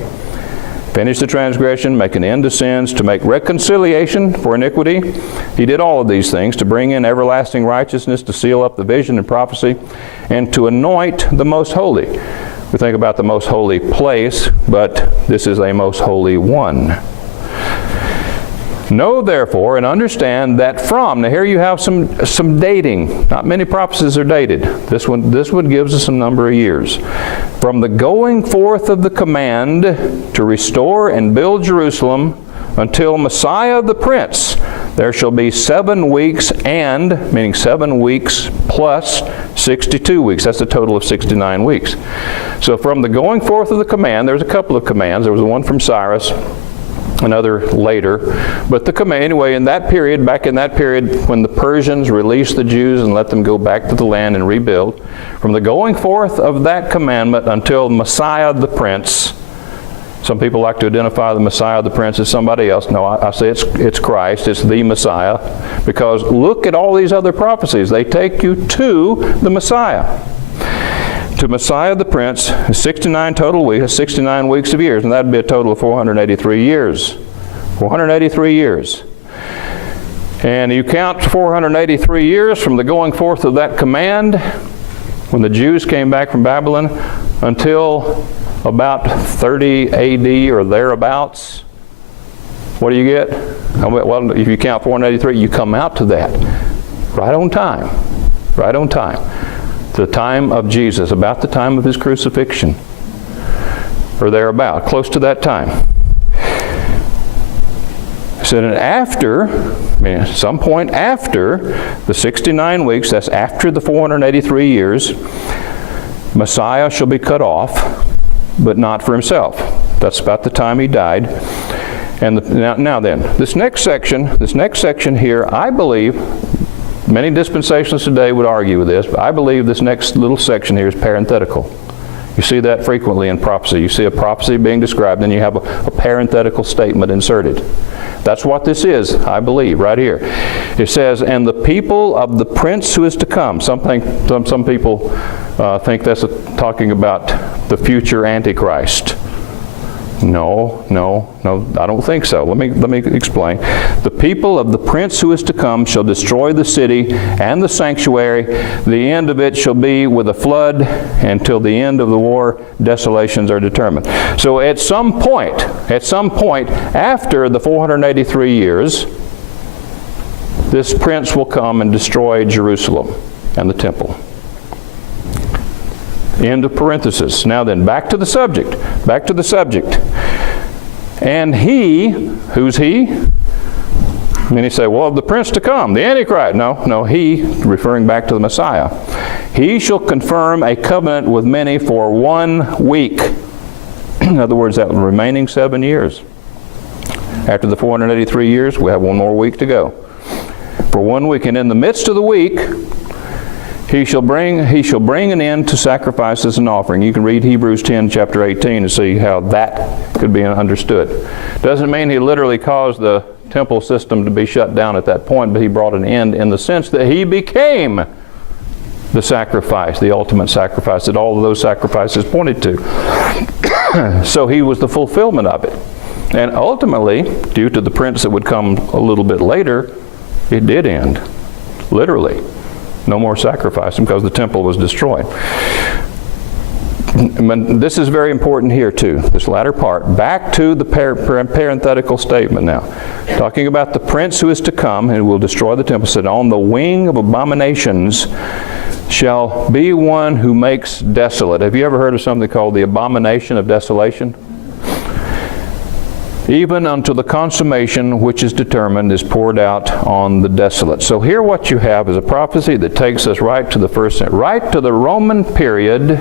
Finish the transgression, make an end to sins, to make reconciliation for iniquity. He did all of these things, to bring in everlasting righteousness, to seal up the vision and prophecy, and to anoint the most holy. We think about the most holy place, but this is a most holy one. Know therefore and understand that from, now here you have some dating. Not many prophecies are dated. This one gives us a number of years. From the going forth of the command to restore and build Jerusalem until Messiah the Prince, there shall be 7 weeks and, meaning 7 weeks plus 62 weeks. That's a total of 69 weeks. So from the going forth of the command, there's a couple of commands. There was one from Cyrus, another later. But the command, anyway, back in that period when the Persians released the Jews and let them go back to the land and rebuild, from the going forth of that commandment until Messiah the Prince. Some people like to identify the Messiah the Prince as somebody else. No, I say it's Christ, it's the Messiah, because look at all these other prophecies. They take you to the Messiah. To Messiah the Prince, 69 total weeks, 69 weeks of years, and that would be a total of 483 years. 483 years. And you count 483 years from the going forth of that command, when the Jews came back from Babylon, until about 30 AD or thereabouts. What do you get? Well, if you count 483, you come out to that. Right on time. Right on time. The time of Jesus, about the time of His crucifixion, or thereabout, close to that time. So then at some point after the 69 weeks, that's after the 483 years, Messiah shall be cut off, but not for Himself. That's about the time He died. And now then, this next section here, I believe, many dispensationalists today would argue with this, but I believe this next little section here is parenthetical. You see that frequently in prophecy. You see a prophecy being described, and you have a parenthetical statement inserted. That's what this is, I believe, right here. It says, and the people of the prince who is to come. Some people think that's talking about the future Antichrist. No, I don't think so. Let me explain. The people of the prince who is to come shall destroy the city and the sanctuary. The end of it shall be with a flood, and till the end of the war, desolations are determined. So at some point, after the 483 years, this prince will come and destroy Jerusalem and the temple. End of parenthesis. Now then, back to the subject. And he, who's he? And then you say, well, the prince to come, the Antichrist. No, he, referring back to the Messiah. He shall confirm a covenant with many for 1 week. In other words, that remaining 7 years. After the 483 years, we have 1 more week to go. For 1 week, and in the midst of the week, He shall bring an end to sacrifices and offering. You can read Hebrews 10, chapter 18 to see how that could be understood. Doesn't mean He literally caused the temple system to be shut down at that point, but He brought an end in the sense that He became the sacrifice, the ultimate sacrifice that all of those sacrifices pointed to. So he was the fulfillment of it. And ultimately, due to the prince that would come a little bit later, it did end. Literally. No more sacrifice because the temple was destroyed. This is very important here too, this latter part. Back to the parenthetical statement now. Talking about the prince who is to come and will destroy the temple, said, on the wing of abominations shall be one who makes desolate. Have you ever heard of something called the abomination of desolation? Even unto the consummation which is determined is poured out on the desolate. So here what you have is a prophecy that takes us right to the first century, right to the Roman period,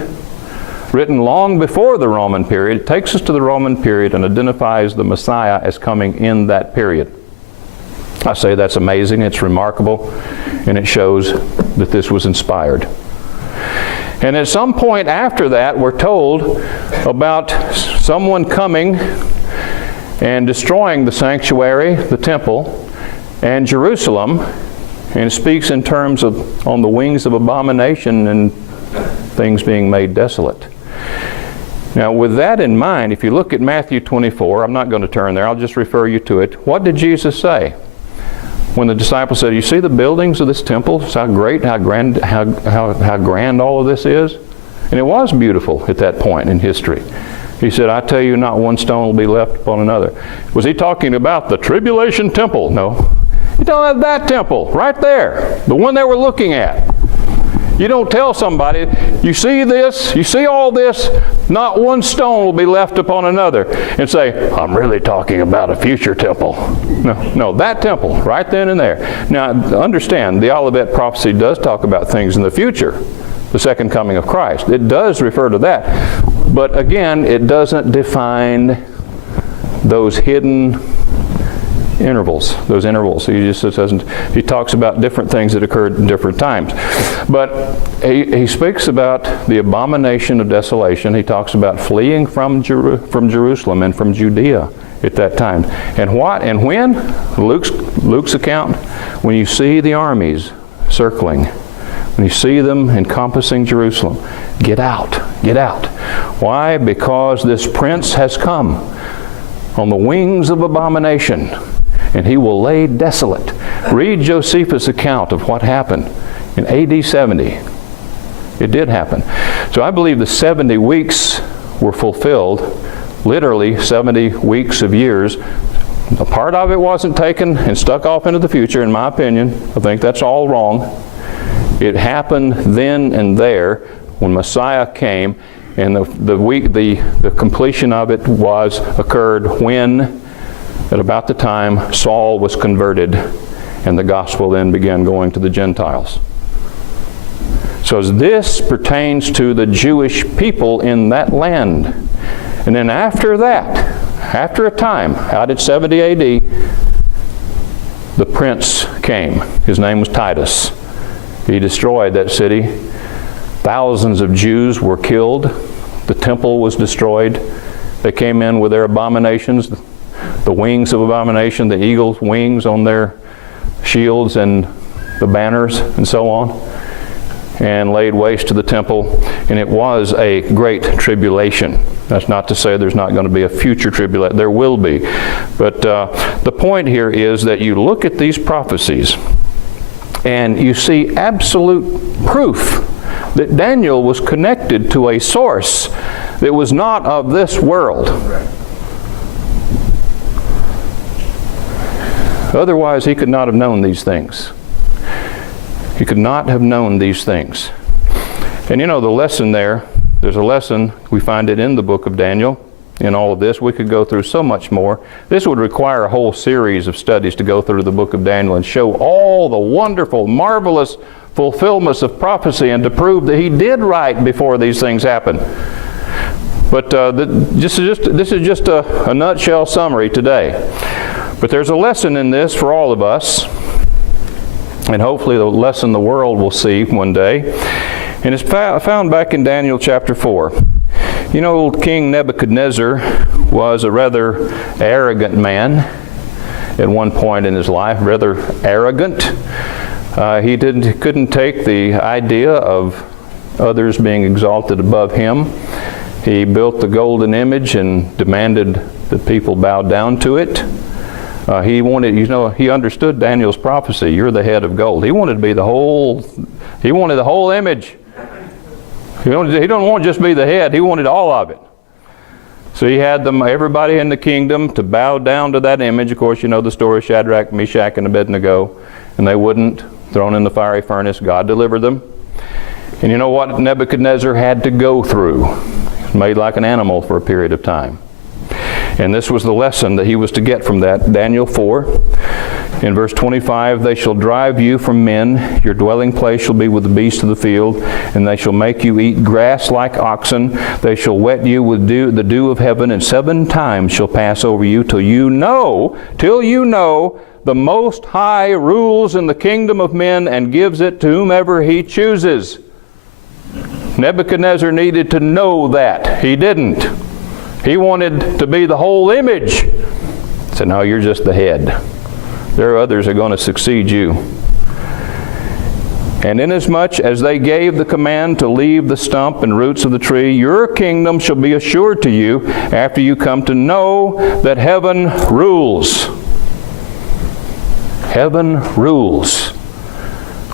written long before the Roman period. It takes us to the Roman period and identifies the Messiah as coming in that period. I say that's amazing, it's remarkable, and it shows that this was inspired. And at some point after that, we're told about someone coming and destroying the sanctuary, the temple, and Jerusalem, and it speaks in terms of on the wings of abomination and things being made desolate. Now, with that in mind, if you look at Matthew 24, I'm not going to turn there, I'll just refer you to it. What did Jesus say? When the disciples said, you see the buildings of this temple, how great, how grand all of this is? And it was beautiful at that point in history. He said, I tell you, not one stone will be left upon another. Was he talking about the tribulation temple? No. He's talking about that temple, right there, the one they were looking at. You don't tell somebody, you see this, you see all this, not one stone will be left upon another, and say, I'm really talking about a future temple. No, that temple, right then and there. Now, understand, the Olivet prophecy does talk about things in the future, the second coming of Christ. It does refer to that. But again, it doesn't define those hidden intervals, those intervals. He talks about different things that occurred in different times. But he speaks about the abomination of desolation. He talks about fleeing from Jerusalem and from Judea at that time. And what and when? Luke's account, when you see the armies circling, when you see them encompassing Jerusalem, get out, get out. Why? Because this prince has come on the wings of abomination, and he will lay desolate. Read Josephus' account of what happened in AD 70. It did happen. So I believe the 70 weeks were fulfilled, literally 70 weeks of years. A part of it wasn't taken and stuck off into the future, in my opinion. I think that's all wrong. It happened then and there when Messiah came, and the completion of it occurred when, at about the time Saul was converted, and the gospel then began going to the Gentiles. So this pertains to the Jewish people in that land. And then after that, after a time, out at 70 AD, the prince came. His name was Titus. He destroyed that city. Thousands of Jews were killed. The temple was destroyed. They came in with their abominations, the wings of abomination, the eagle's wings on their shields and the banners and so on, and laid waste to the temple. And it was a great tribulation. That's not to say there's not going to be a future tribulation. There will be. But the point here is that you look at these prophecies and you see absolute proof that Daniel was connected to a source that was not of this world. Otherwise, he could not have known these things. He could not have known these things. And you know, the lesson there's a lesson, we find it in the book of Daniel, in all of this. We could go through so much more. This would require a whole series of studies to go through the book of Daniel and show all the wonderful, marvelous fulfillments of prophecy and to prove that he did write before these things happened. But this is just a nutshell summary today. But there's a lesson in this for all of us, and hopefully the lesson the world will see one day. And it's found back in Daniel chapter 4. You know, King Nebuchadnezzar was a rather arrogant man at one point in his life, rather arrogant. He couldn't take the idea of others being exalted above him. He built the golden image and demanded that people bow down to it. He understood Daniel's prophecy, you're the head of gold. He wanted to be the whole image. He don't want to just be the head, he wanted all of it. So he had everybody in the kingdom to bow down to that image. Of course, you know the story of Shadrach, Meshach, and Abednego. And they wouldn't. Thrown in the fiery furnace. God delivered them. And you know what Nebuchadnezzar had to go through? Made like an animal for a period of time. And this was the lesson that he was to get from that. Daniel 4. In verse 25, they shall drive you from men, your dwelling place shall be with the beasts of the field, and they shall make you eat grass like oxen. They shall wet you with the dew of heaven, and 7 times shall pass over you till you know the Most High rules in the kingdom of men and gives it to whomever he chooses. Nebuchadnezzar needed to know that. He didn't. He wanted to be the whole image. He said, no, you're just the head. There are others who are going to succeed you. And inasmuch as they gave the command to leave the stump and roots of the tree, your kingdom shall be assured to you after you come to know that heaven rules. Heaven rules.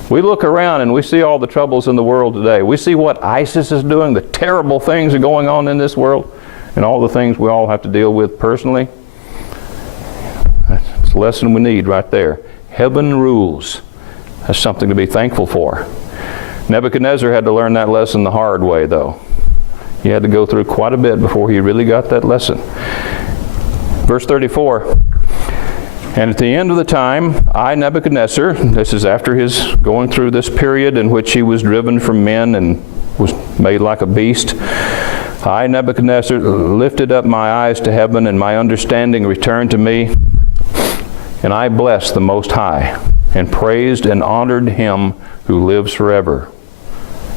We look around and we see all the troubles in the world today. We see what ISIS is doing, the terrible things are going on in this world, and all the things we all have to deal with personally. That's a lesson we need right there. Heaven rules. That's something to be thankful for. Nebuchadnezzar had to learn that lesson the hard way, though. He had to go through quite a bit before he really got that lesson. Verse 34. And at the end of the time, I, Nebuchadnezzar, this is after his going through this period in which he was driven from men and was made like a beast, I, Nebuchadnezzar, lifted up my eyes to heaven, and my understanding returned to me, and I blessed the Most High, and praised and honored him who lives forever.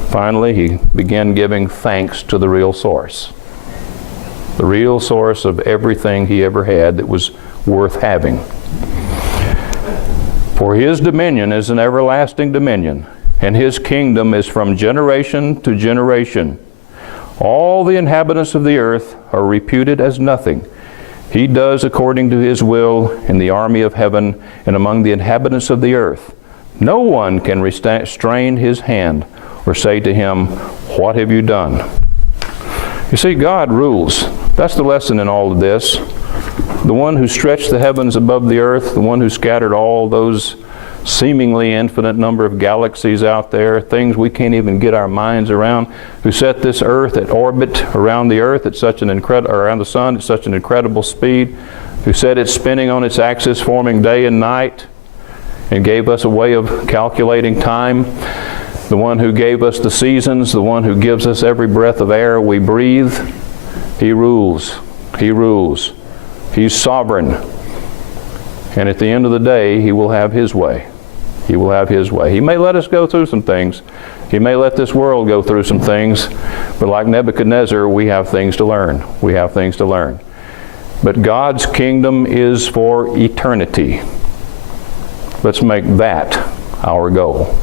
Finally, he began giving thanks to the real source. The real source of everything he ever had that was worth having. For his dominion is an everlasting dominion, and his kingdom is from generation to generation. All the inhabitants of the earth are reputed as nothing. He does according to his will in the army of heaven and among the inhabitants of the earth. No one can restrain his hand or say to him, what have you done? You see, God rules. That's the lesson in all of this. The one who stretched the heavens above the earth, the one who scattered all those seemingly infinite number of galaxies out there, things we can't even get our minds around, who set this earth at orbit around the earth at such an around the sun at such an incredible speed, who set it spinning on its axis, forming day and night, and gave us a way of calculating time, the one who gave us the seasons, the one who gives us every breath of air we breathe. He rules. He rules. He's sovereign. And at the end of the day, he will have his way. He will have his way. He may let us go through some things. He may let this world go through some things. But like Nebuchadnezzar, we have things to learn. We have things to learn. But God's kingdom is for eternity. Let's make that our goal.